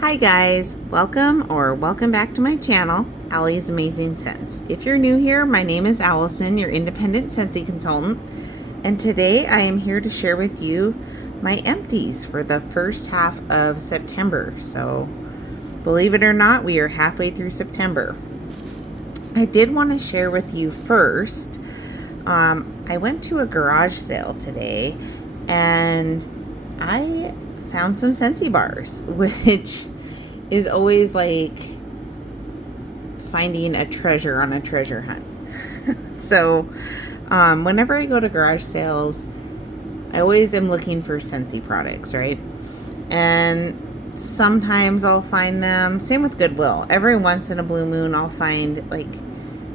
Hi guys, welcome back to my channel, Allie's Amazing Scents. If you're new here, my name is Allison, your independent Scentsy consultant, and today I am here to share with you my empties for the first half of September. So, believe it or not, we are halfway through September. I did want to share with you first, I went to a garage sale today, and I found some Scentsy bars, which is always like finding a treasure on a treasure hunt. So whenever I go to garage sales, I always am looking for Scentsy products, right? And sometimes I'll find them, same with Goodwill. Every once in a blue moon I'll find, like,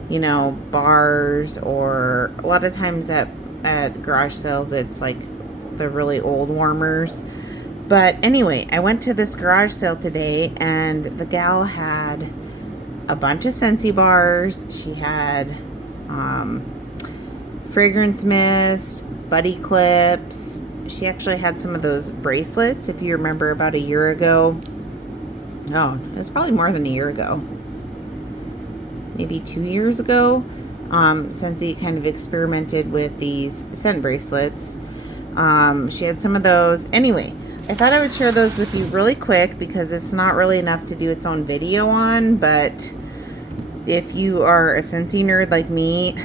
you know, bars, or a lot of times at garage sales it's like the really old warmers. But anyway, I went to this garage sale today, and the gal had a bunch of Scentsy bars. She had fragrance mist, buddy clips. She actually had some of those bracelets, if you remember, about a year ago. Oh, it was probably more than a year ago. Maybe 2 years ago. Scentsy kind of experimented with these scent bracelets. She had some of those. Anyway, I thought I would share those with you really quick because it's not really enough to do its own video on, but if you are a Scentsy nerd like me,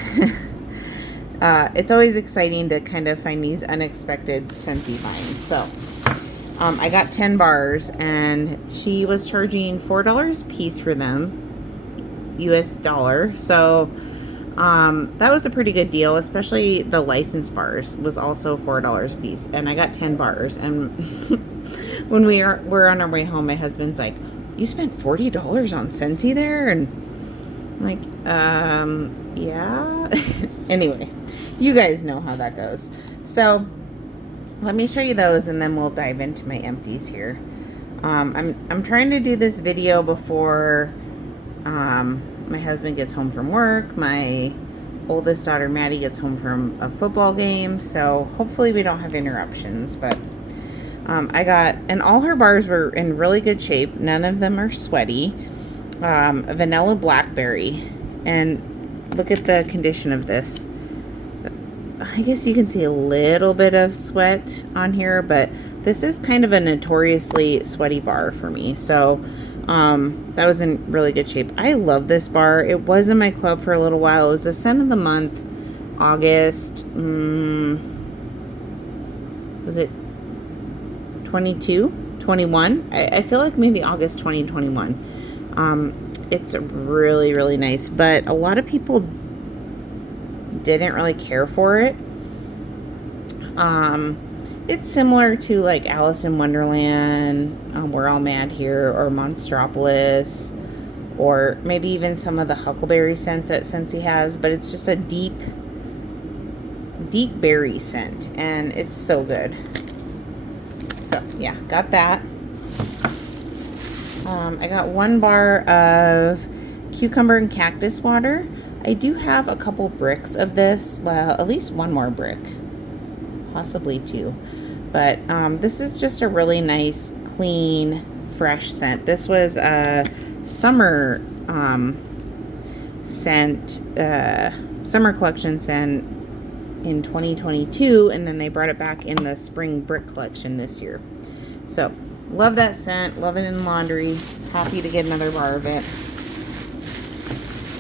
it's always exciting to kind of find these unexpected Scentsy finds. So, I got 10 bars, and she was charging $4 a piece for them, US dollar. So, that was a pretty good deal, especially the licensed bars was also $4 a piece, and I got 10 bars. And when we're on our way home, my husband's like, "You spent $40 on Scentsy there?" And I'm like, yeah. Anyway, you guys know how that goes. So let me show you those, and then we'll dive into my empties here. I'm trying to do this video before my husband gets home from work. My oldest daughter, Maddie, gets home from a football game. So hopefully we don't have interruptions. But I got, and all her bars were in really good shape. None of them are sweaty. Vanilla blackberry. And look at the condition of this. I guess you can see a little bit of sweat on here, but this is kind of a notoriously sweaty bar for me. So that was in really good shape. I love this bar. It was in my club for a little while. It was the scent of the month, August. Was it 22? 21? I feel like maybe August 2021. It's really, really nice, but a lot of people didn't really care for it. It's similar to like Alice in Wonderland, We're All Mad Here, or Monstropolis, or maybe even some of the huckleberry scents that Scentsy has, but it's just a deep berry scent, and it's so good. So yeah, got that. I got 1 bar of cucumber and cactus water. I do have a couple bricks of this, well, at least 1 more brick, possibly 2. But this is just a really nice, clean, fresh scent. This was a summer scent, summer collection scent in 2022, and then they brought it back in the spring brick collection this year. So, love that scent, love it in laundry, happy to get another bar of it.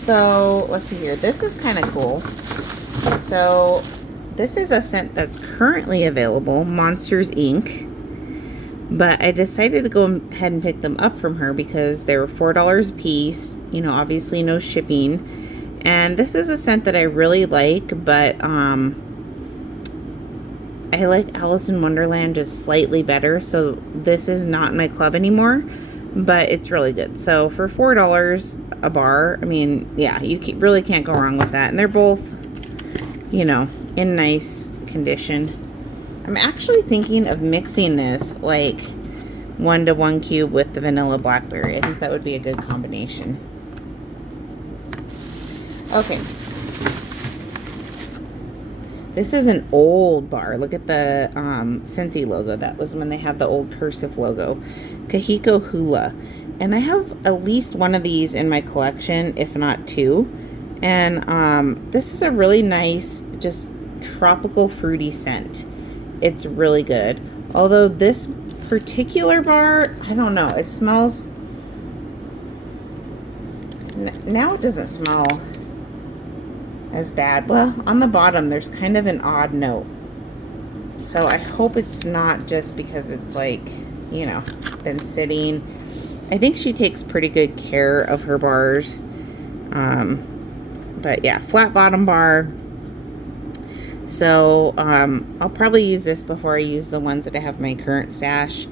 So, let's see here. This is kind of cool. So, this is a scent that's currently available, Monsters Inc. But I decided to go ahead and pick them up from her because they were $4 a piece. You know, obviously no shipping. And this is a scent that I really like, but I like Alice in Wonderland just slightly better. So this is not in my club anymore, but it's really good. So for $4 a bar, I mean, yeah, you really can't go wrong with that. And they're both, you know, in nice condition. I'm actually thinking of mixing this like 1 to 1 cube with the vanilla blackberry. I think that would be a good combination. Okay. This is an old bar. Look at the Scentsy logo. That was when they had the old cursive logo. Kahiko Hula. And I have at least one of these in my collection, if not two. And this is a really nice, just tropical fruity scent. It's really good. Although this particular bar, I don't know, it smells... Now it doesn't smell as bad. Well, on the bottom, there's kind of an odd note. So I hope it's not just because it's like, you know, been sitting. I think she takes pretty good care of her bars. But yeah, flat bottom bar. So I'll probably use this before I use the ones that I have in my current stash.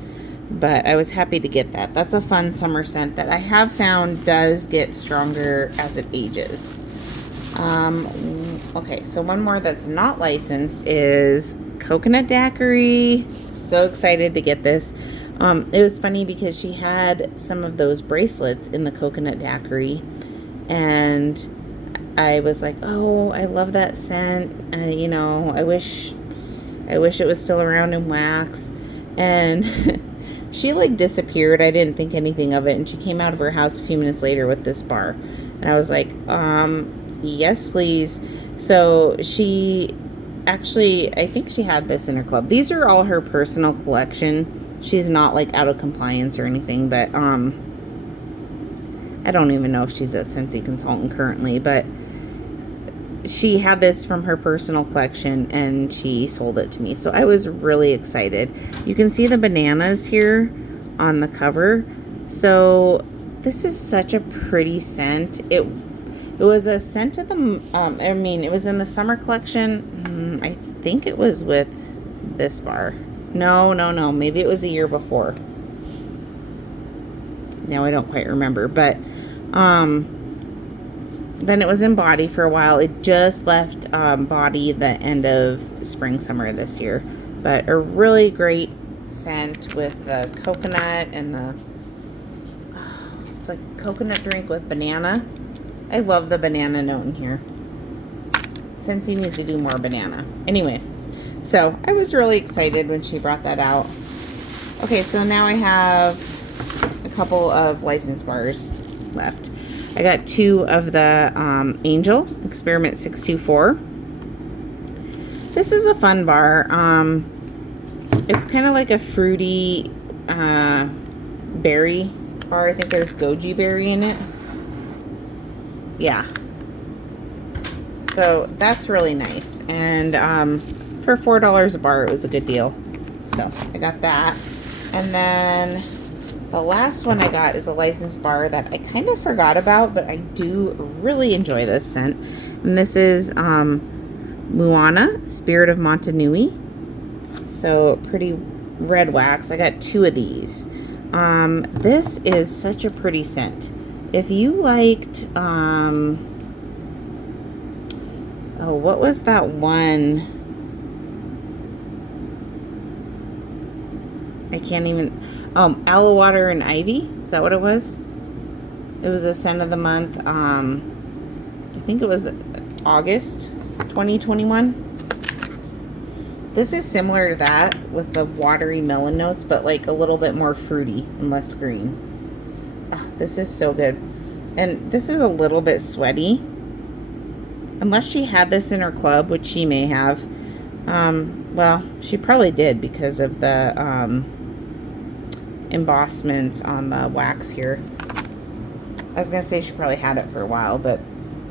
But I was happy to get that. That's a fun summer scent that I have found does get stronger as it ages. Okay, so one more that's not licensed is Coconut Daiquiri. So excited to get this. It was funny because she had some of those bracelets in the Coconut Daiquiri. And I was like, oh, I love that scent. You know, I wish it was still around in wax. And... she like disappeared. I didn't think anything of it. And she came out of her house a few minutes later with this bar. And I was like, yes, please. So she actually, I think she had this in her club. These are all her personal collection. She's not like out of compliance or anything. But I don't even know if she's a Scentsy consultant currently. But she had this from her personal collection and she sold it to me. So I was really excited. You can see the bananas here on the cover. So this is such a pretty scent. It was a scent of the, it was in the summer collection. I think it was with this bar. No. Maybe it was a year before. Now I don't quite remember, but, then it was in body for a while. It just left body the end of spring, summer this year. But a really great scent with the coconut and the... it's like a coconut drink with banana. I love the banana note in here. Scentsy needs to do more banana. Anyway, so I was really excited when she brought that out. Okay, so now I have a couple of license bars left. I got two of the Angel Experiment 624. This is a fun bar. It's kind of like a fruity berry bar. I think there's goji berry in it. Yeah. So that's really nice. And for $4 a bar, it was a good deal. So I got that. And then... the last one I got is a licensed bar that I kind of forgot about, but I do really enjoy this scent. And this is Moana, Spirit of Montanui. So pretty red wax. I got two of these. This is such a pretty scent. If you liked, oh, what was that one? I can't even... Aloe Water and Ivy. Is that what it was? It was a scent of the month. I think it was August 2021. This is similar to that with the watery melon notes, but like a little bit more fruity and less green. Oh, this is so good. And this is a little bit sweaty. Unless she had this in her club, which she may have. Well, she probably did because of the embossments on the wax here. I was gonna say she probably had it for a while, but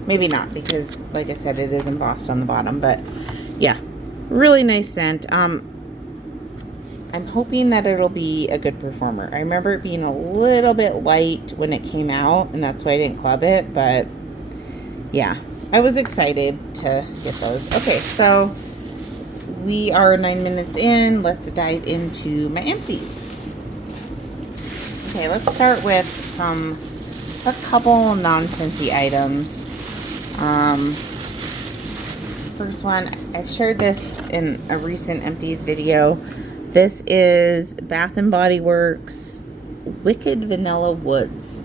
maybe not because, like I said, it is embossed on the bottom. But yeah, really nice scent. I'm hoping that it'll be a good performer. I remember it being a little bit light when it came out, and that's why I didn't club it. But yeah, I was excited to get those. Okay, so we are 9 minutes in. Let's dive into my empties. Okay, let's start with a couple non-Scentsy items. First one, I've shared this in a recent empties video. This is Bath & Body Works Wicked Vanilla Woods.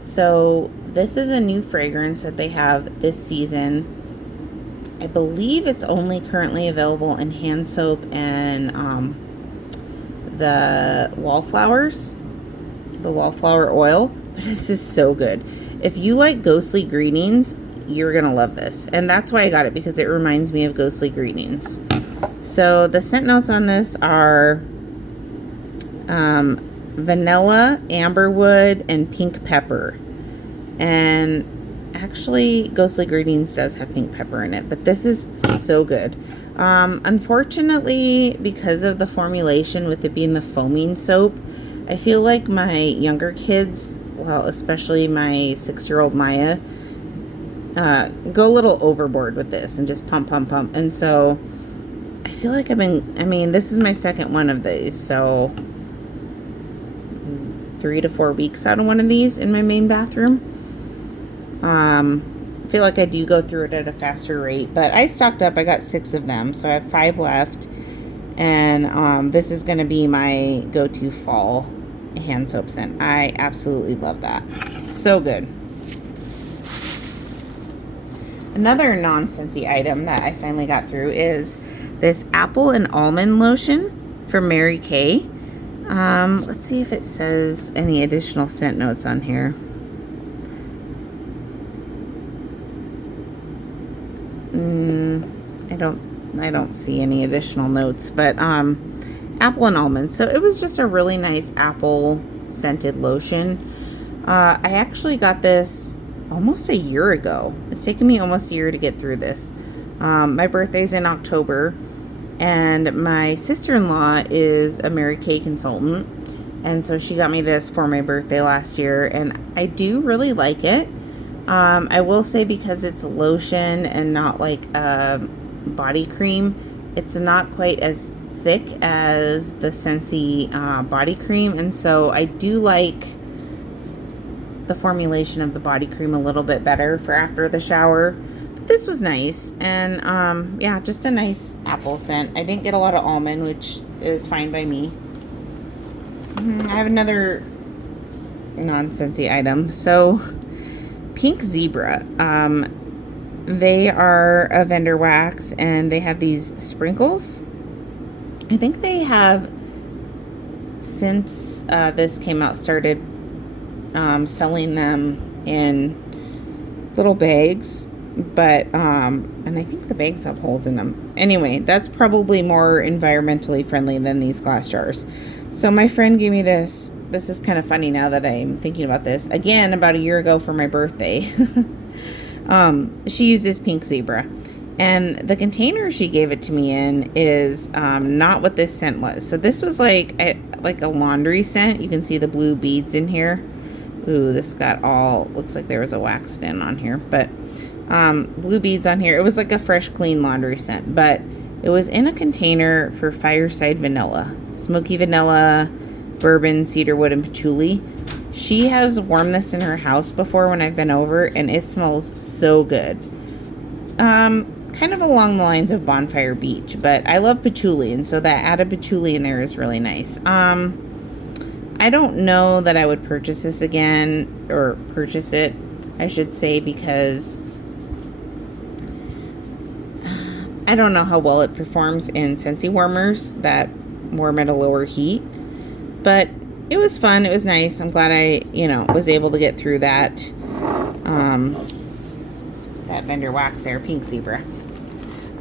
So this is a new fragrance that they have this season. I believe it's only currently available in hand soap and the wallflower oil. This is so good. If you like ghostly greetings, you're gonna love this, and that's why I got it, because it reminds me of ghostly greetings. So the scent notes on this are vanilla, amberwood, and pink pepper. And actually, ghostly greetings does have pink pepper in it, but this is so good. Unfortunately, because of the formulation with it being the foaming soap, I feel like my younger kids, well, especially my 6-year-old Maya, go a little overboard with this and just pump. And so I feel like this is my second one of these, so 3 to 4 weeks out of one of these in my main bathroom. I feel like I do go through it at a faster rate, but I stocked up. I got 6 of them, so I have 5 left, and this is going to be my go-to fall hand soap scent. I absolutely love that. So good. Another non-Scentsy item that I finally got through is this apple and almond lotion from Mary Kay. Let's see if it says any additional scent notes on here. I don't see any additional notes, but apple and almond. So it was just a really nice apple scented lotion. I actually got this almost a year ago. It's taken me almost a year to get through this. My birthday's in October, and my sister-in-law is a Mary Kay consultant, and so she got me this for my birthday last year, and I do really like it. I will say, because it's lotion and not like a body cream, it's not quite as thick as the Scentsy body cream, and so I do like the formulation of the body cream a little bit better for after the shower. But this was nice, and yeah, just a nice apple scent. I didn't get a lot of almond, which is fine by me. I have another non-Scentsy item. So Pink Zebra, they are a vendor wax, and they have these sprinkles. I think they have, since this came out, started selling them in little bags, but and I think the bags have holes in them. Anyway, that's probably more environmentally friendly than these glass jars. So my friend gave me this. This is kind of funny now that I'm thinking about this. Again, about a year ago for my birthday. She uses Pink Zebra, and the container she gave it to me in is not what this scent was. So this was like a laundry scent. You can see the blue beads in here. Ooh, this got all, looks like there was a wax in on here, but blue beads on here. It was like a fresh, clean laundry scent, but it was in a container for fireside vanilla, smoky vanilla, bourbon, cedarwood, and patchouli. She has worn this in her house before when I've been over, and it smells so good. Kind of along the lines of Bonfire Beach, but I love patchouli, and so that added patchouli in there is really nice. I don't know that I would purchase this again, or purchase it, I should say, because I don't know how well it performs in Scentsy warmers that warm at a lower heat. But it was fun. It was nice. I'm glad I, was able to get through that that vendor wax there, Pink Zebra.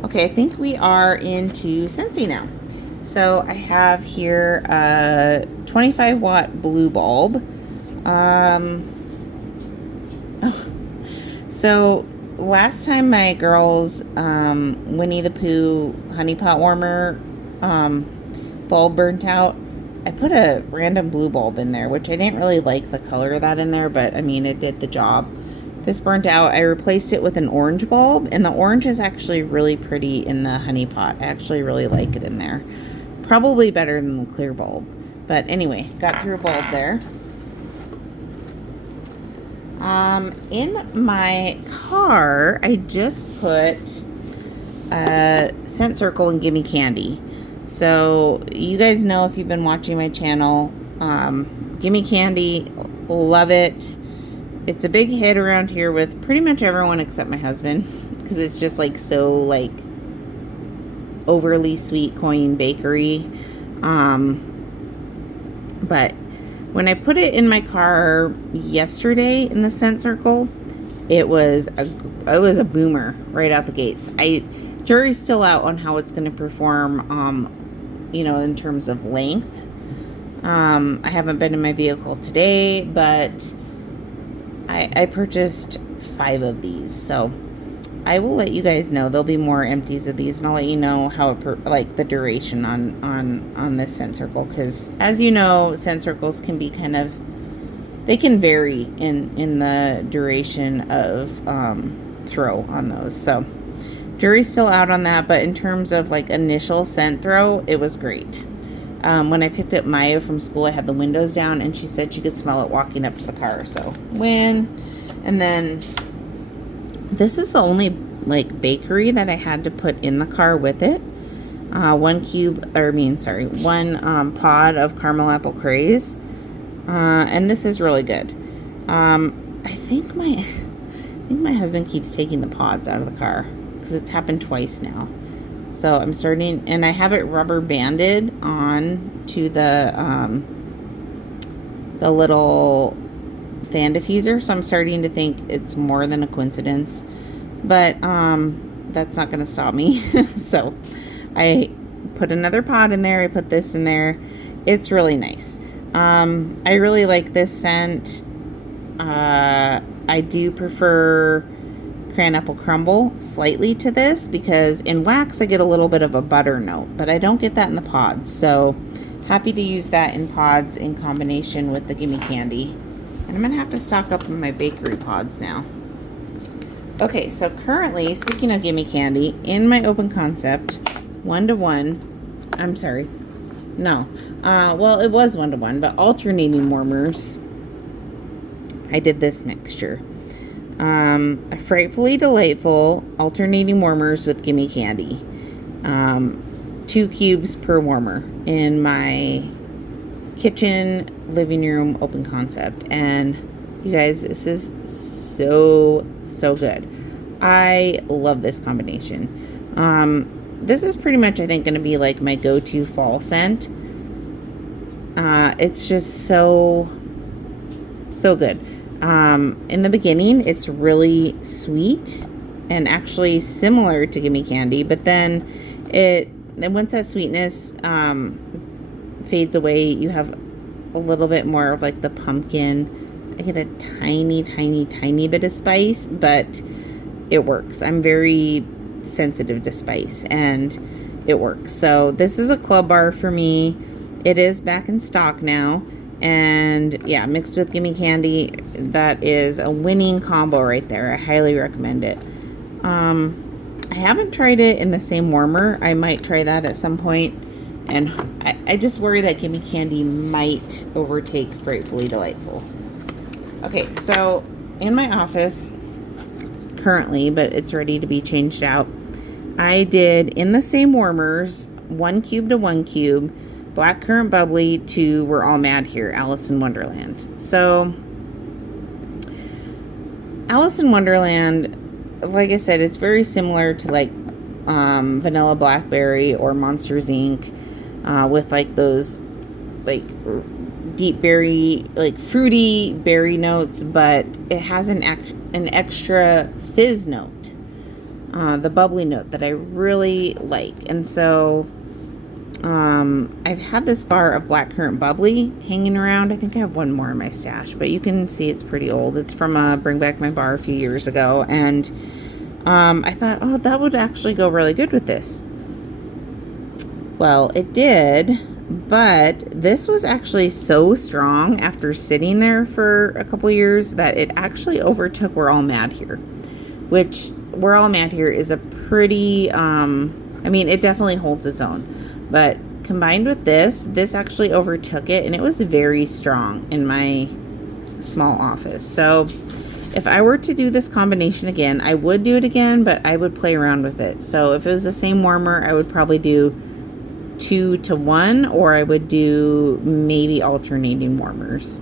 Okay, I think we are into Scentsy now. So I have here a 25 watt blue bulb. So last time my girls Winnie the Pooh honey pot warmer bulb burnt out, I put a random blue bulb in there, which I didn't really like the color of that in there, but I mean, it did the job. This burnt out. I replaced it with an orange bulb, and the orange is actually really pretty in the honey pot. I actually really like it in there. Probably better than the clear bulb. But anyway, got through a bulb there. In my car, I just put Scent Circle and Gimme Candy. So you guys know, if you've been watching my channel, Gimme Candy, love it. It's a big hit around here with pretty much everyone except my husband. because it's just like so like overly sweet coin bakery. But when I put it in my car yesterday in the scent circle, it was a boomer right out the gates. Jury's still out on how it's going to perform, you know, in terms of length. I haven't been in my vehicle today, but I purchased 5 of these, so I will let you guys know. There'll be more empties of these, and I'll let you know how like the duration on this scent circle, because as you know, scent circles can be they can vary in the duration of throw on those. So jury's still out on that, but in terms of like initial scent throw, it was great. When I picked up Maya from school, I had the windows down, and she said she could smell it walking up to the car. So and then this is the only like bakery that I had to put in the car with it. One pod of caramel apple craze, and this is really good. I think my husband keeps taking the pods out of the car because it's happened twice now. So I'm starting, and I have it rubber banded on to the little fan diffuser. So I'm starting to think it's more than a coincidence, but that's not going to stop me. So I put another pod in there. I put this in there. It's really nice. I really like this scent. I do prefer cran apple crumble slightly to this, because in wax I get a little bit of a butter note, but I don't get that in the pods. So happy to use that in pods in combination with the Gimme Candy. And I'm gonna have to stock up on my bakery pods now. Okay, so currently, speaking of Gimme Candy, in my open concept 1-to-1, well, it was 1-to-1, but alternating warmers, I did this mixture. A Frightfully Delightful alternating warmers with Gimme Candy. 2 cubes per warmer in my kitchen, living room, open concept. And you guys, this is so good. I love this combination. This is pretty much, I think, going to be like my go-to fall scent. It's just so good. In the beginning, it's really sweet and actually similar to Gimme Candy, but then once that sweetness fades away, you have a little bit more of like the pumpkin. I get a tiny bit of spice, but it works. I'm very sensitive to spice, and it works. So this is a club bar for me. It is back in stock now. And yeah, mixed with Gimme Candy, that is a winning combo right there. I highly recommend it. I haven't tried it in the same warmer. I might try that at some point. And I just worry that Gimme Candy might overtake Frightfully Delightful. Okay, so in my office currently, but it's ready to be changed out, I did in the same warmers 1 cube to 1 cube. Blackcurrant Bubbly to We're All Mad Here, Alice in Wonderland. So, Alice in Wonderland, like I said, it's very similar to like Vanilla Blackberry or Monsters Inc. With like those like deep berry, like fruity berry notes, but it has an extra fizz note, the bubbly note that I really like. And so I've had this bar of Blackcurrant Bubbly hanging around. I think I have one more in my stash, but you can see it's pretty old. It's from Bring Back My Bar a few years ago, and I thought, oh, that would actually go really good with this. Well, it did, but this was actually so strong after sitting there for a couple years that it actually overtook We're All Mad Here, which We're All Mad Here is a pretty, I mean, it definitely holds its own. But combined with this actually overtook it, and it was very strong in my small office. So if I were to do this combination again, I would do it again, but I would play around with it. So if it was the same warmer, I would probably do 2 to 1, or I would do maybe alternating warmers.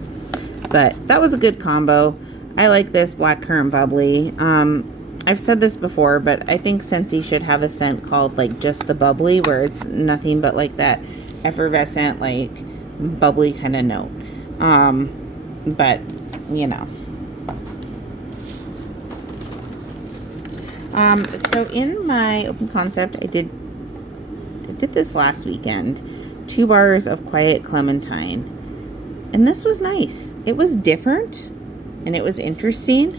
But that was a good combo. I like this Blackcurrant Bubbly. I've said this before, but I think Scentsy should have a scent called like just the bubbly, where it's nothing but like that effervescent, like bubbly kind of note. But you know. So in my open concept, I did this last weekend. 2 bars of Quiet Clementine. And this was nice. It was different and it was interesting.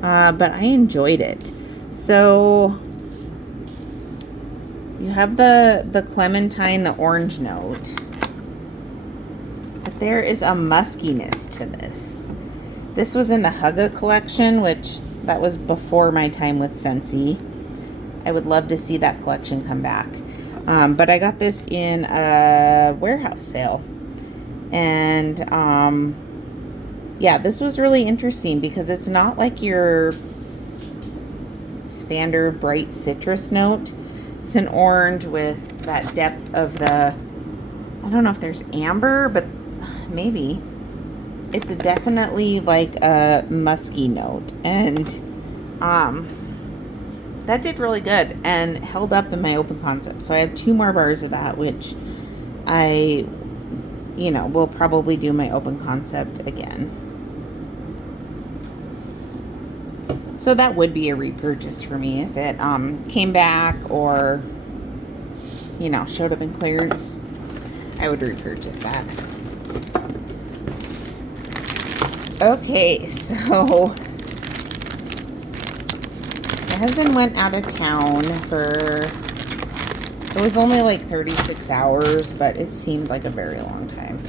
But I enjoyed it. So you have the clementine, the orange note. But there is a muskiness to this. This was in the Hugga collection, which that was before my time with Scentsy. I would love to see that collection come back. But I got this in a warehouse sale. And yeah, this was really interesting because it's not like your standard bright citrus note. It's an orange with that depth of the, I don't know if there's amber, but maybe. It's definitely like a musky note. And that did really good and held up in my open concept. So I have 2 more bars of that, which I, you know, will probably do my open concept again. So that would be a repurchase for me if it came back or, you know, showed up in clearance. I would repurchase that. Okay, so my husband went out of town for, it was only like 36 hours, but it seemed like a very long time.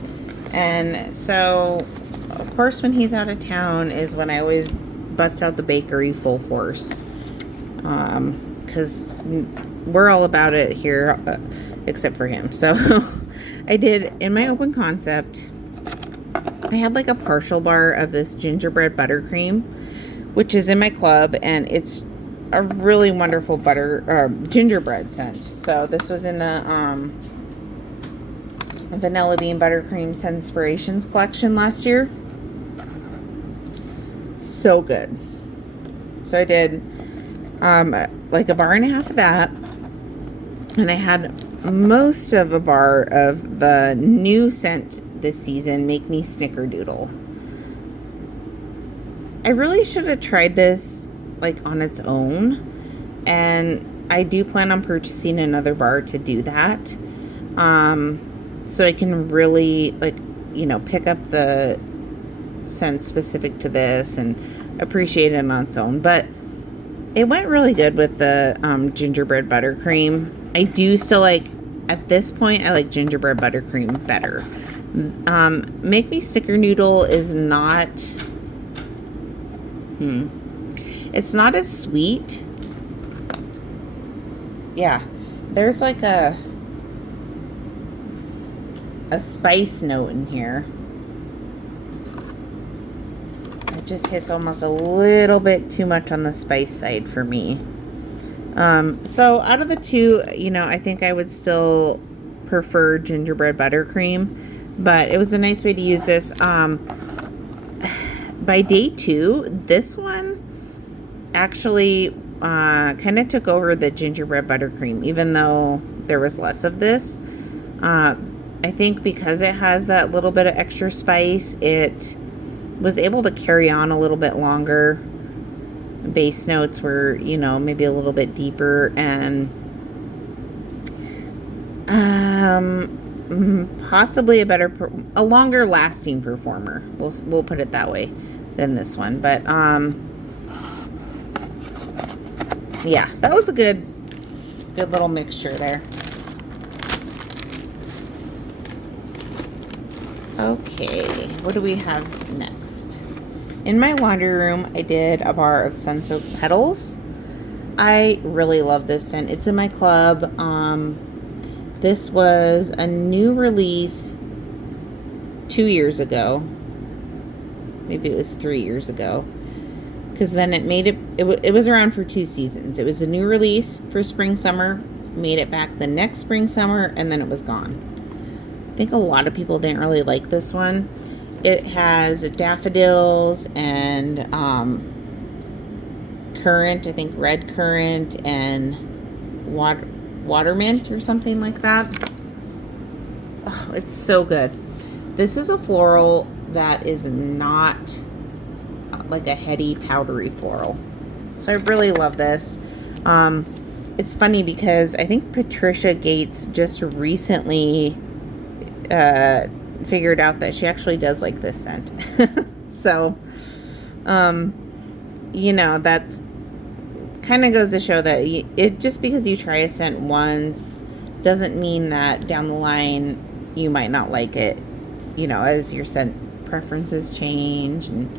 And so, of course, when he's out of town is when I always bust out the bakery full force. Because we're all about it here, except for him. So I did, in my open concept, I had like a partial bar of this gingerbread buttercream, which is in my club, and it's a really wonderful gingerbread scent. So this was in the Vanilla Bean Buttercream Scentspirations collection last year. So good. So I did like a bar and a half of that, and I had most of a bar of the new scent this season, Make Me Snickerdoodle. I really should have tried this like on its own, and I do plan on purchasing another bar to do that, so I can really, like, you know, pick up the scent specific to this and appreciate it on its own. But it went really good with the gingerbread buttercream. I do still like, at this point, I like gingerbread buttercream better. Make Me Snickerdoodle is not, it's not as sweet. Yeah, there's like a spice note in here. It just hits almost a little bit too much on the spice side for me. So out of the 2, you know, I think I would still prefer gingerbread buttercream, but it was a nice way to use this. By day 2, this one actually kind of took over the gingerbread buttercream, even though there was less of this. I think because it has that little bit of extra spice, it was able to carry on a little bit longer. Base notes were, you know, maybe a little bit deeper, and possibly a longer lasting performer. We'll put it that way than this one. But yeah, that was a good little mixture there. Okay, what do we have next? In my laundry room, I did a bar of sun-soaked petals. I really love this scent. It's in my club. This was a new release 2 years ago. Maybe it was 3 years ago. Because then it was around for 2 seasons. It was a new release for spring, summer. Made it back the next spring, summer, and then it was gone. I think a lot of people didn't really like this one. It has daffodils and currant, I think red currant and water mint or something like that. Oh, it's so good. This is a floral that is not like a heady, powdery floral. So I really love this. It's funny because I think Patricia Gates just recently figured out that she actually does like this scent. So, you know, that's kind of goes to show that it just because you try a scent once doesn't mean that down the line you might not like it, you know, as your scent preferences change and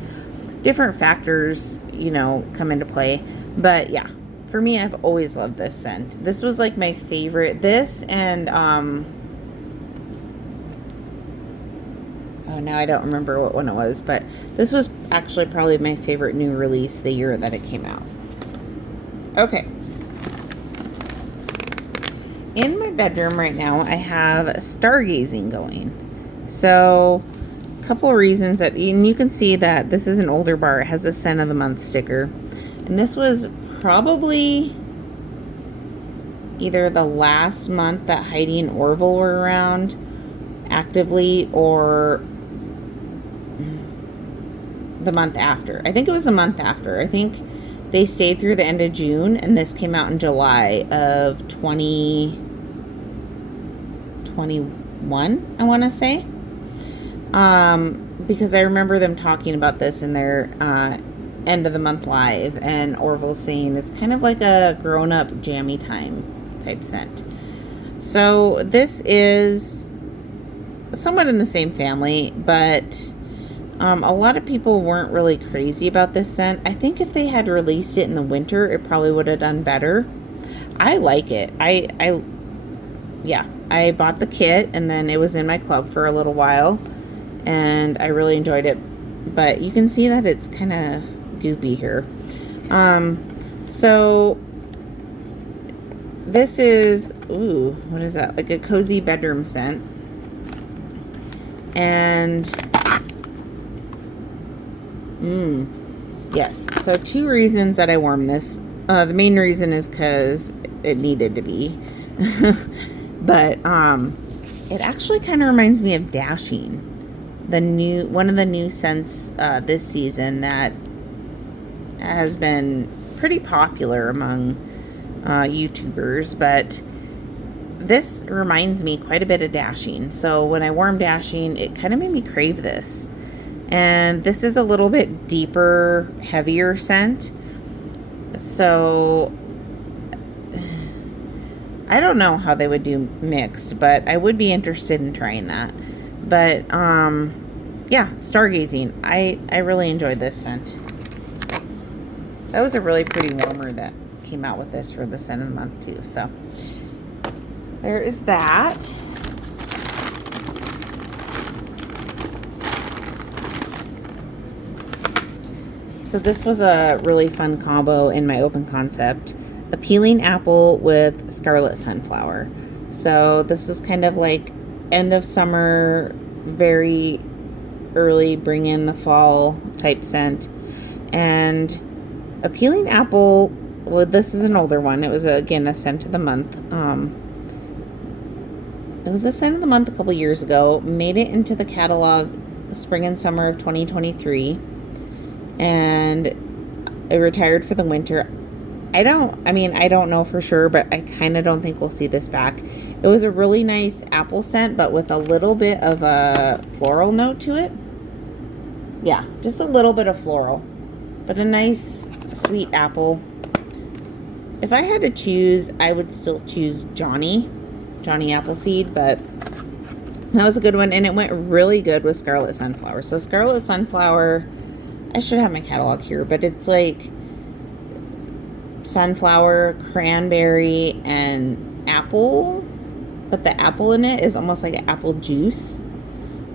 different factors, you know, come into play. But yeah, for me, I've always loved this scent. This was like my favorite. This and oh, now I don't remember what one it was, but this was actually probably my favorite new release the year that it came out. Okay. In my bedroom right now, I have stargazing going. So, a couple reasons that, and you can see that this is an older bar. It has a scent of the month sticker. And this was probably either the last month that Heidi and Orville were around actively, or the month after. I think it was a month after. I think they stayed through the end of June, and this came out in July of 2021, I want to say. Because I remember them talking about this in their end of the month live, and Orville saying it's kind of like a grown-up jammy time type scent. So this is somewhat in the same family, but a lot of people weren't really crazy about this scent. I think if they had released it in the winter, it probably would have done better. I like it. Yeah, I bought the kit, and then it was in my club for a little while, and I really enjoyed it. But you can see that it's kind of goopy here. So this is, ooh, what is that? Like a cozy bedroom scent. And yes, so 2 reasons that I warmed this. The main reason is because it needed to be. But it actually kind of reminds me of Dashing, one of the new scents this season that has been pretty popular among YouTubers. But this reminds me quite a bit of Dashing. So when I warmed Dashing, it kind of made me crave this. And this is a little bit deeper, heavier scent. So I don't know how they would do mixed, but I would be interested in trying that. But yeah, stargazing. I really enjoyed this scent. That was a really pretty warmer that came out with this for the scent of the month too. So there is that. So this was a really fun combo in my open concept. A peeling apple with scarlet sunflower. So this was kind of like end of summer, very early, bring in the fall type scent. And a peeling apple, well, this is an older one. It was, again, a scent of the month. It was a scent of the month a couple years ago. Made it into the catalog spring and summer of 2023. And it retired for the winter. I don't know for sure, but I kind of don't think we'll see this back. It was a really nice apple scent, but with a little bit of a floral note to it. Yeah, just a little bit of floral, but a nice sweet apple. If I had to choose, I would still choose Johnny Appleseed, but that was a good one, and it went really good with Scarlet Sunflower. So Scarlet Sunflower, I should have my catalog here, but it's like sunflower, cranberry, and apple, but the apple in it is almost like an apple juice.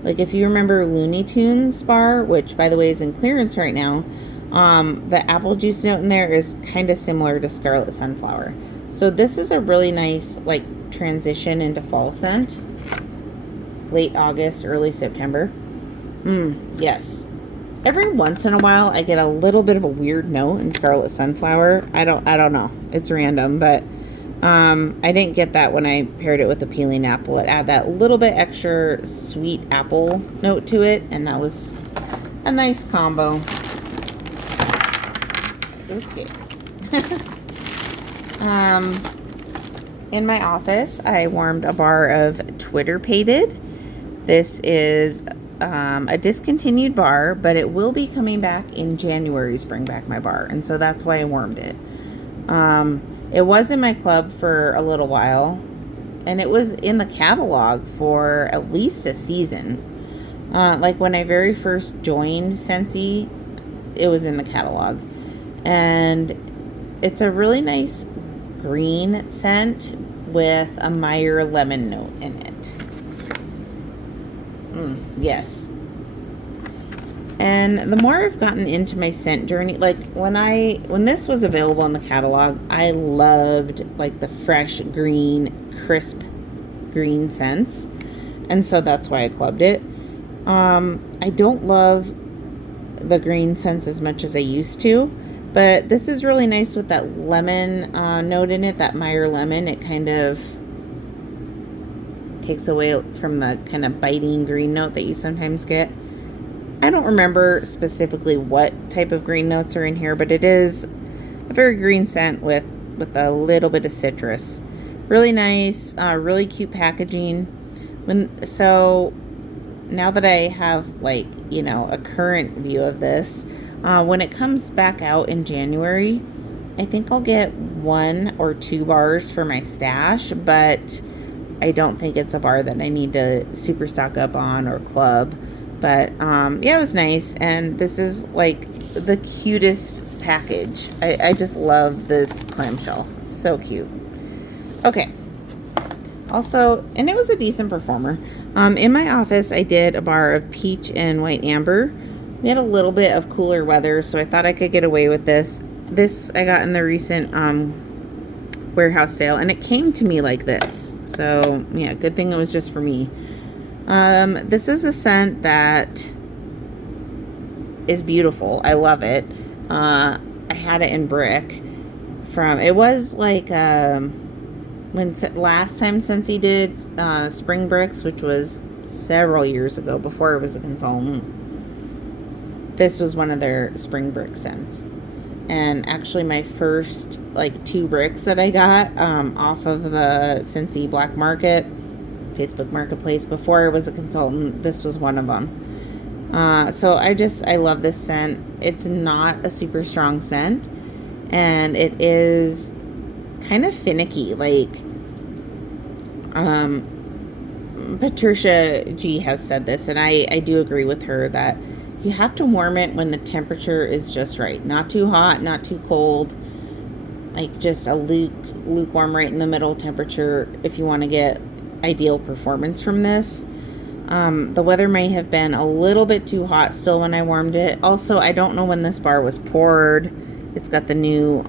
Like if you remember Looney Tunes bar, which by the way is in clearance right now, the apple juice note in there is kind of similar to Scarlet Sunflower. So this is a really nice like transition into fall scent. Late August, early September. Yes. Every once in a while, I get a little bit of a weird note in Scarlet Sunflower. I don't know. It's random, but I didn't get that when I paired it with the peeling apple. It added that little bit extra sweet apple note to it, and that was a nice combo. Okay. In my office, I warmed a bar of Twitter Pated. This is a discontinued bar, but it will be coming back in January's Bring Back My Bar, and so that's why I warmed it. It was in my club for a little while, and it was in the catalog for at least a season. Like when I very first joined Scentsy, it was in the catalog, and it's a really nice green scent with a Meyer lemon note in it. Yes. And the more I've gotten into my scent journey, like when this was available in the catalog, I loved like the fresh green, crisp green scents. And so that's why I clubbed it. I don't love the green scents as much as I used to, but this is really nice with that lemon note in it, that Meyer lemon. It kind of takes away from the kind of biting green note that you sometimes get. I don't remember specifically what type of green notes are in here, but it is a very green scent with a little bit of citrus. Really nice, really cute packaging. So now that I have a current view of this, when it comes back out in January, I think I'll get 1 or 2 bars for my stash, but I don't think it's a bar that I need to super stock up on or club. But yeah, it was nice, and this is like the cutest package. I just love this clamshell. So cute. Okay. Also, and it was a decent performer. In my office, I did a bar of peach and white amber. We had a little bit of cooler weather, so I thought I could get away with this. This I got in the recent warehouse sale, and it came to me like this. So yeah, good thing it was just for me. This is a scent that is beautiful. I love it. I had it in brick it was like when last time Scentsy did spring bricks, which was several years ago before I was a consultant. This was one of their spring brick scents. And actually my first 2 bricks that I got off of the Scentsy Black Market Facebook Marketplace before I was a consultant, this was one of them. So I love this scent. It's not a super strong scent, and it is kind of finicky. Patricia G has said this, and I do agree with her that you have to warm it when the temperature is just right. Not too hot, not too cold. Like just a lukewarm right in the middle temperature if you want to get ideal performance from this. The weather may have been a little bit too hot still when I warmed it. Also, I don't know when this bar was poured. It's got the new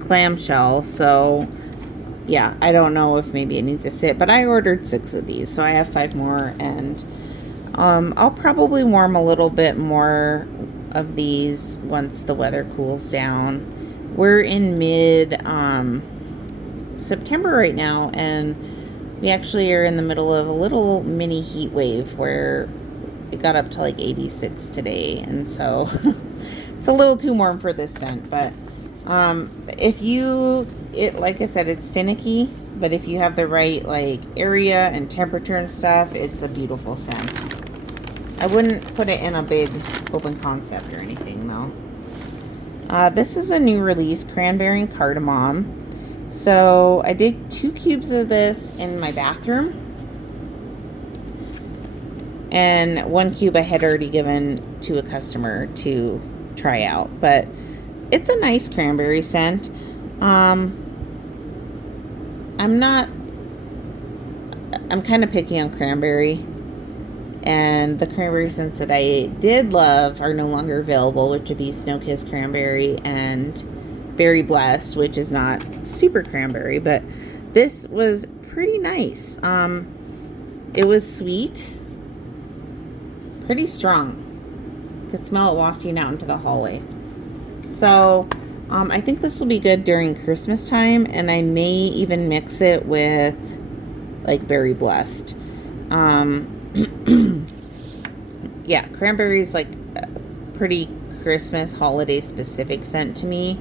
clamshell, so yeah, I don't know if maybe it needs to sit, but I ordered 6 of these, so I have 5 more, and I'll probably warm a little bit more of these once the weather cools down. We're in mid-September right now, and we actually are in the middle of a little mini heat wave where it got up to 86 today, and so it's a little too warm for this scent. But like I said, it's finicky, but if you have the right area and temperature and stuff, it's a beautiful scent. I wouldn't put it in a big open concept or anything though. This is a new release, cranberry and cardamom. So I did 2 cubes of this in my bathroom, and 1 cube I had already given to a customer to try out, but it's a nice cranberry scent. I'm kind of picky on cranberry, and the cranberry scents that I did love are no longer available, which would be Snow Kiss Cranberry and Berry Blessed, which is not super cranberry, but this was pretty nice. It was sweet, pretty strong. Could smell it wafting out into the hallway. So I think this will be good during Christmas time, and I may even mix it with like Berry Blessed. Yeah, cranberry is like a pretty Christmas holiday specific scent to me,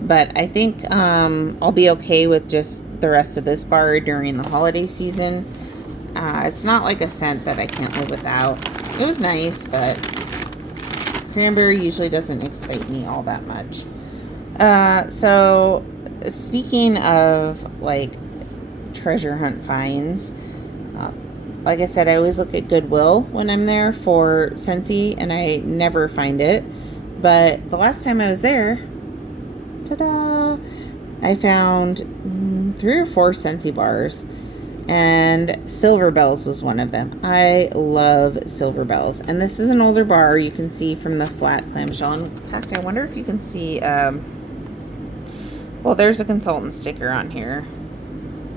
but I think I'll be okay with just the rest of this bar during the holiday season. It's not like a scent that I can't live without. It was nice, but cranberry usually doesn't excite me all that much. So speaking of like treasure hunt finds, like I said, I always look at Goodwill when I'm there for Scentsy, and I never find it. But the last time I was there, ta-da, I found 3 or 4 Scentsy bars, and Silver Bells was one of them. I love Silver Bells, and this is an older bar. You can see from the flat clamshell. In fact, I wonder if you can see, well, there's a consultant sticker on here,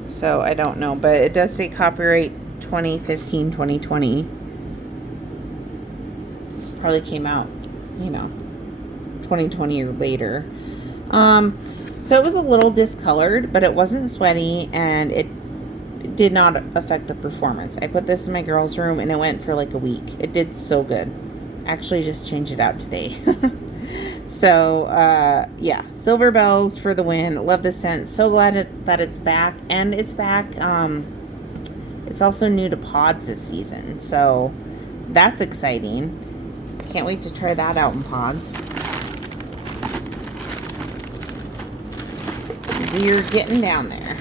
so I don't know, but it does say copyright 2015, 2020. Probably came out, 2020 or later. So it was a little discolored, but it wasn't sweaty, and it did not affect the performance. I put this in my girls' room, and it went for like a week. It did so good. Actually, just changed it out today. So, yeah, Silver Bells for the win. Love the scent. So glad that it's back, and it's back. It's also new to pods this season, so that's exciting. Can't wait to try that out in pods. We're getting down there.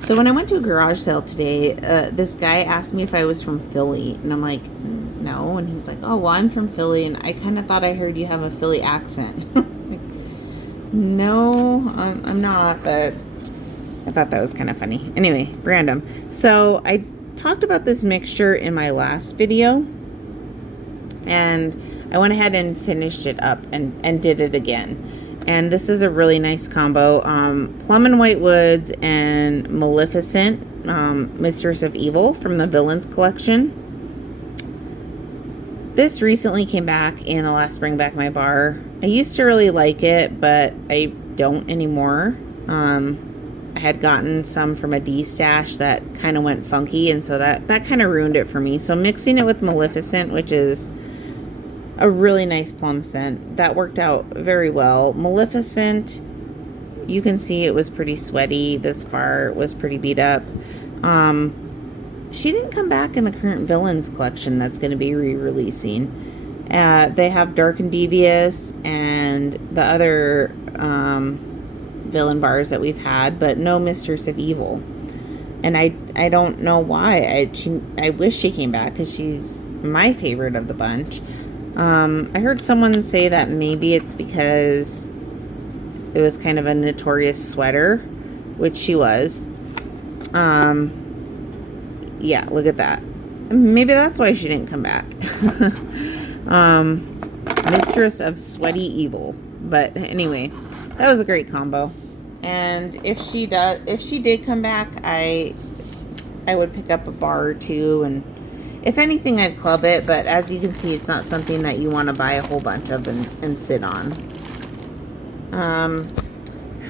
So when I went to a garage sale today, this guy asked me if I was from Philly, and I'm like, no, and he's like, oh, well, I'm from Philly, and I kind of thought I heard you have a Philly accent. No, I'm not, but I thought that was kind of funny. Anyway, random. So I talked about this mixture in my last video, and I went ahead and finished it up and did it again. And this is a really nice combo. Plum and White Woods and Maleficent, Mistress of Evil from the Villains collection. This recently came back in the last Bring Back My Bar. I used to really like it, but I don't anymore. I had gotten some from a D stash that kind of went funky, and so that kind of ruined it for me. So mixing it with Maleficent, which is a really nice plum scent, that worked out very well. Maleficent, you can see it was pretty sweaty. This bar was pretty beat up. She didn't come back in the current Villains collection that's going to be re-releasing. They have Dark and Devious and the other villain bars that we've had, but no Mistress of Evil. And I don't know why. I wish she came back, because she's my favorite of the bunch. I heard someone say that maybe it's because it was kind of a notorious sweater, which she was. Yeah, look at that. Maybe that's why she didn't come back. Mistress of Sweaty Evil. But anyway, that was a great combo. And if she did come back, I would pick up a bar or two, and if anything, I'd club it. But as you can see, it's not something that you want to buy a whole bunch of and sit on.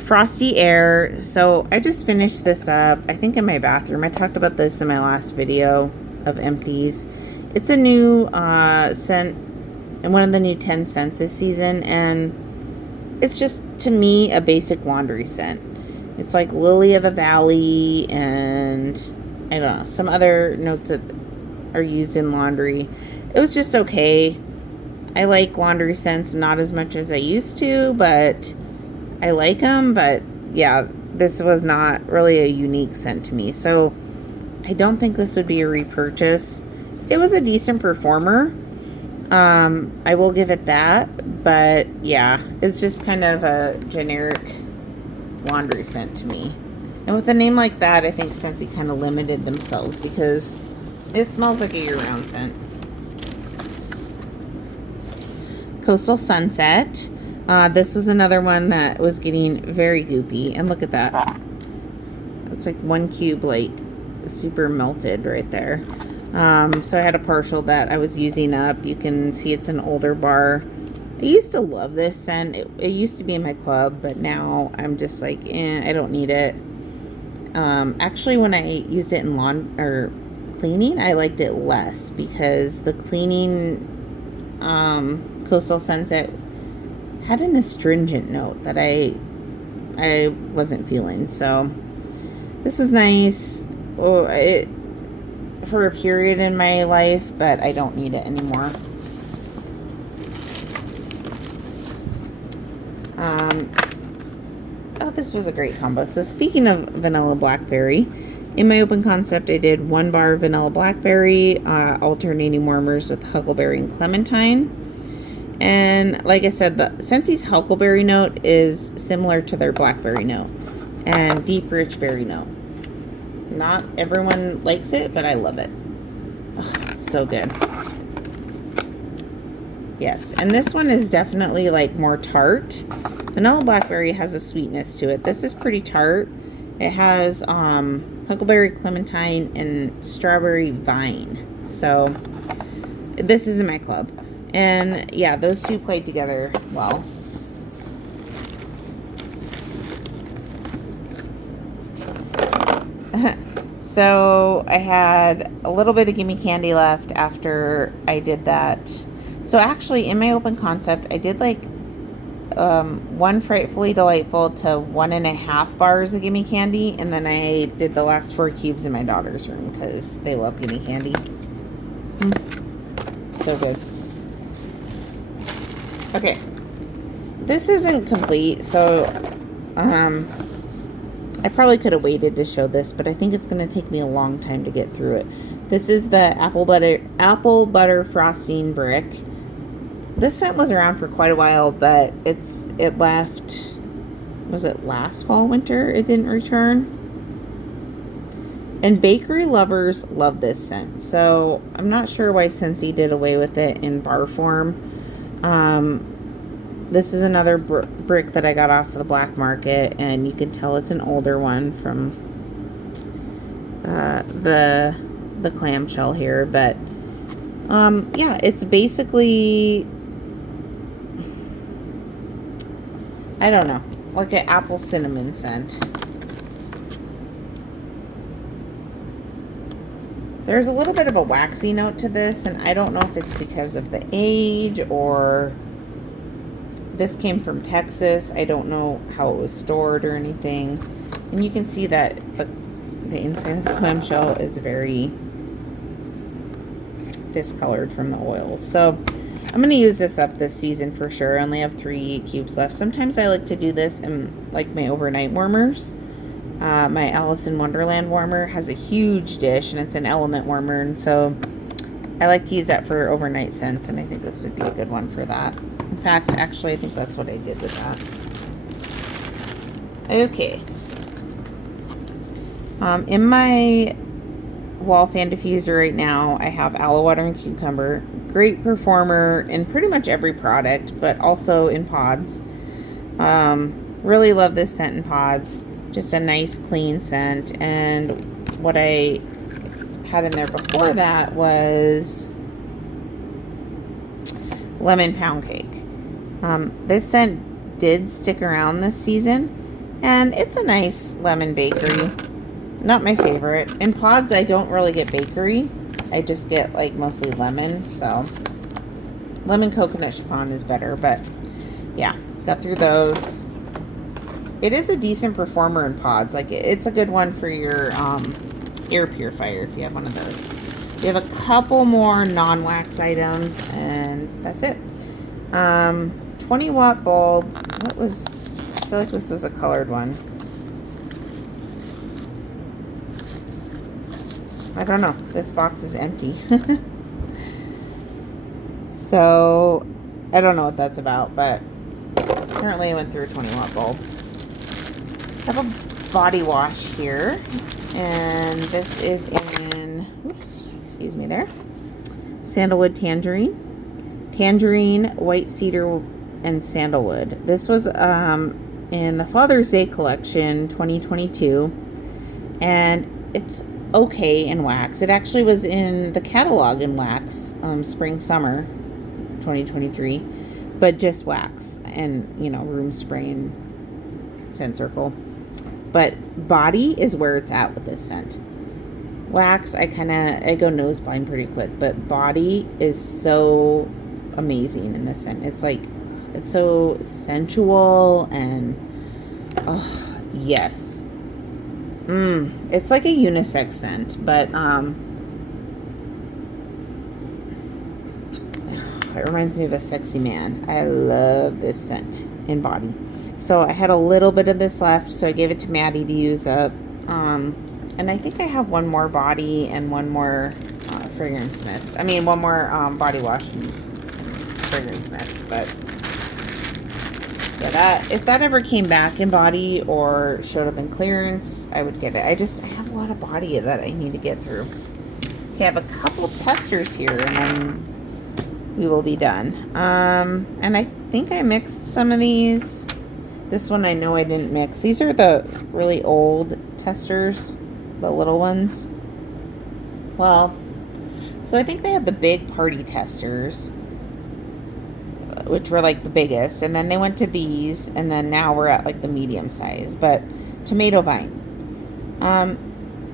Frosty Air. So I just finished this up, I think, in my bathroom. I talked about this in my last video of empties. It's a new scent, and one of the new 10 scents this season, and it's just, to me, a basic laundry scent. It's like Lily of the Valley and, I don't know, some other notes that are used in laundry. It was just okay. I like laundry scents not as much as I used to, but I like them. But yeah, this was not really a unique scent to me, so I don't think this would be a repurchase. It was a decent performer. I will give it that, but yeah, it's just kind of a generic laundry scent to me. And with a name like that, I think Scentsy kind of limited themselves, because it smells like a year-round scent. Coastal Sunset. This was another one that was getting very goopy, and look at that. It's like one cube, like super melted right there. So I had a partial that I was using up. You can see it's an older bar. I used to love this scent. It used to be in my club, but now I'm just like, I don't need it. Actually, when I used it in lawn or cleaning, I liked it less because the cleaning Coastal Sunset had an astringent note that I wasn't feeling. So this was nice. For a period in my life, but I don't need it anymore. Oh, this was a great combo. So speaking of vanilla blackberry, in my open concept, I did 1 bar vanilla blackberry, alternating warmers with huckleberry and clementine. And like I said, the Scentsy's huckleberry note is similar to their blackberry note and deep rich berry note. Not everyone likes it, but I love it. Oh, so good. Yes, and this one is definitely like more tart. Vanilla blackberry has a sweetness to it. This is pretty tart. It has huckleberry, clementine, and strawberry vine. So this is in my club. And yeah, those two played together well. So I had a little bit of Gimme Candy left after I did that. So actually, in my open concept, I did like 1 Frightfully Delightful to 1.5 bars of Gimme Candy, and then I did the last 4 cubes in my daughter's room because they love Gimme Candy. So good. Okay, this isn't complete, so I probably could have waited to show this, but I think it's going to take me a long time to get through it. This is the apple butter frosting brick. This scent was around for quite a while, but it left, was it last fall, winter? It didn't return. And bakery lovers love this scent, so I'm not sure why Scentsy did away with it in bar form. This is another brick that I got off the black market, and you can tell it's an older one from the clamshell here. But yeah, it's basically, I don't know, like an apple cinnamon scent. There's a little bit of a waxy note to this, and I don't know if it's because of the age or this came from Texas. I don't know how it was stored or anything. And you can see that the inside of the clamshell is very discolored from the oils. So I'm going to use this up this season for sure. I only have 3 cubes left. Sometimes I like to do this in like my overnight warmers. My Alice in Wonderland warmer has a huge dish, and it's an element warmer, and so I like to use that for overnight scents, and I think this would be a good one for that. In fact, actually, I think that's what I did with that. Okay. In my wall fan diffuser right now, I have aloe water and cucumber. Great performer in pretty much every product, but also in pods. Really love this scent in pods. Just a nice clean scent. And what I had in there before that was lemon pound cake. This scent did stick around this season, and it's a nice lemon bakery. Not my favorite. In pods, I don't really get bakery. I just get like mostly lemon. So lemon coconut chiffon is better, but yeah, got through those. It is a decent performer in pods. Like, it's a good one for your air purifier if you have one of those. We have a couple more non-wax items, and that's it. 20-watt bulb. What was, I feel like this was a colored one. I don't know. This box is empty. So, I don't know what that's about, but apparently I went through a 20-watt bulb. I have a body wash here, and this is in, oops, excuse me there, sandalwood tangerine, white cedar, and sandalwood. This was in the Father's Day collection 2022, and it's okay in wax. It actually was in the catalog in wax, spring summer 2023, but just wax and room spray and scent circle. But body is where it's at with this scent. Wax, I go nose blind pretty quick, but body is so amazing in this scent. It's like, it's so sensual and oh yes. It's like a unisex scent, but it reminds me of a sexy man. I love this scent in body. So I had a little bit of this left, so I gave it to Maddie to use up. And I think I have one more body and one more fragrance mist. I mean, one more body wash and fragrance mist. But yeah, if that ever came back in body or showed up in clearance, I would get it. I have a lot of body that I need to get through. Okay, I have a couple testers here, and then we will be done. And I think I mixed some of these. This one I know I didn't mix. These are the really old testers, the little ones. Well, so I think they had the big party testers, which were like the biggest, and then they went to these, and then now we're at like the medium size. But tomato vine.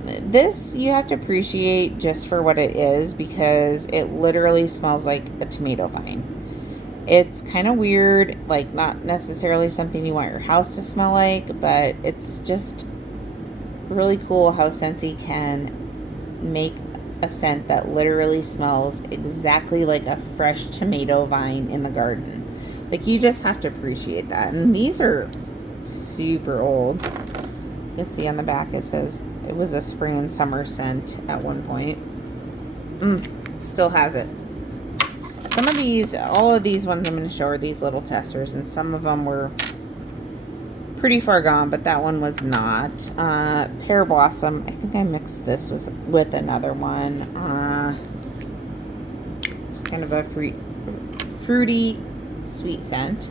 This you have to appreciate just for what it is, because it literally smells like a tomato vine. It's kind of weird, like not necessarily something you want your house to smell like, but it's just really cool how Scentsy can make a scent that literally smells exactly like a fresh tomato vine in the garden. Like, you just have to appreciate that. And these are super old. You can see on the back it says it was a spring and summer scent at one point. Still has it. Some of these, all of these ones I'm going to show are these little testers, and some of them were pretty far gone, but that one was not. Pear Blossom, I think I mixed this with another one. It's kind of a fruity, sweet scent.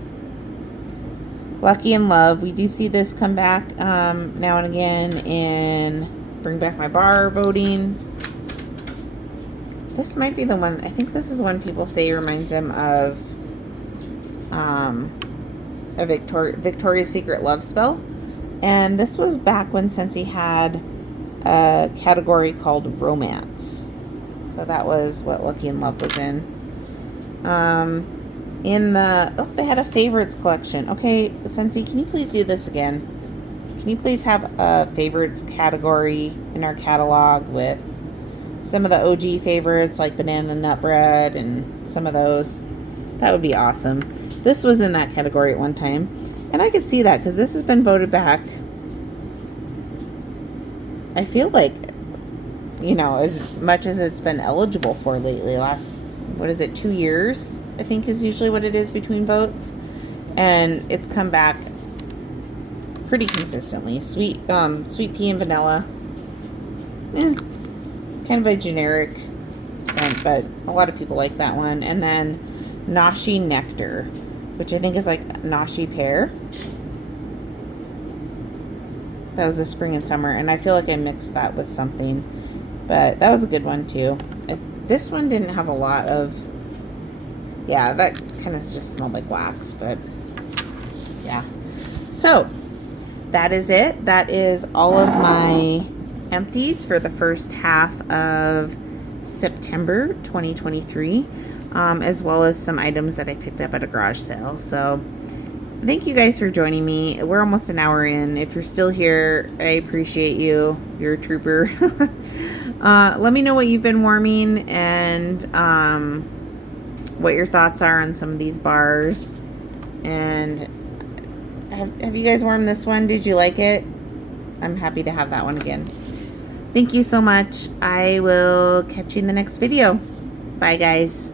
Lucky in Love, we do see this come back now and again in Bring Back My Bar voting. This might be the one, I think this is one people say reminds them of a Victoria's Secret love spell. And this was back when Scentsy had a category called romance. So that was what Lucky in Love was in. They had a favorites collection. Okay, Scentsy, can you please do this again? Can you please have a favorites category in our catalog with some of the OG favorites like banana nut bread and some of those? That would be awesome. This was in that category at one time, and I could see that because this has been voted back, I feel like, as much as it's been eligible for lately. Last, 2 years, I think is usually what it is between votes, and it's come back pretty consistently. Sweet pea and vanilla. Kind of a generic scent, but a lot of people like that one. And then Nashi Nectar, which I think is like Nashi pear. That was a spring and summer, and I feel like I mixed that with something, but that was a good one too. This one didn't have a lot of, yeah, that kind of just smelled like wax, but yeah. So that is it. That is all of my empties for the first half of September 2023, as well as some items that I picked up at a garage sale. So thank you guys for joining me. We're almost an hour in. If you're still here, I appreciate you. You're a trooper. Let me know what you've been warming and what your thoughts are on some of these bars. And have you guys warmed this one? Did you like it? I'm happy to have that one again. Thank you so much. I will catch you in the next video. Bye, guys.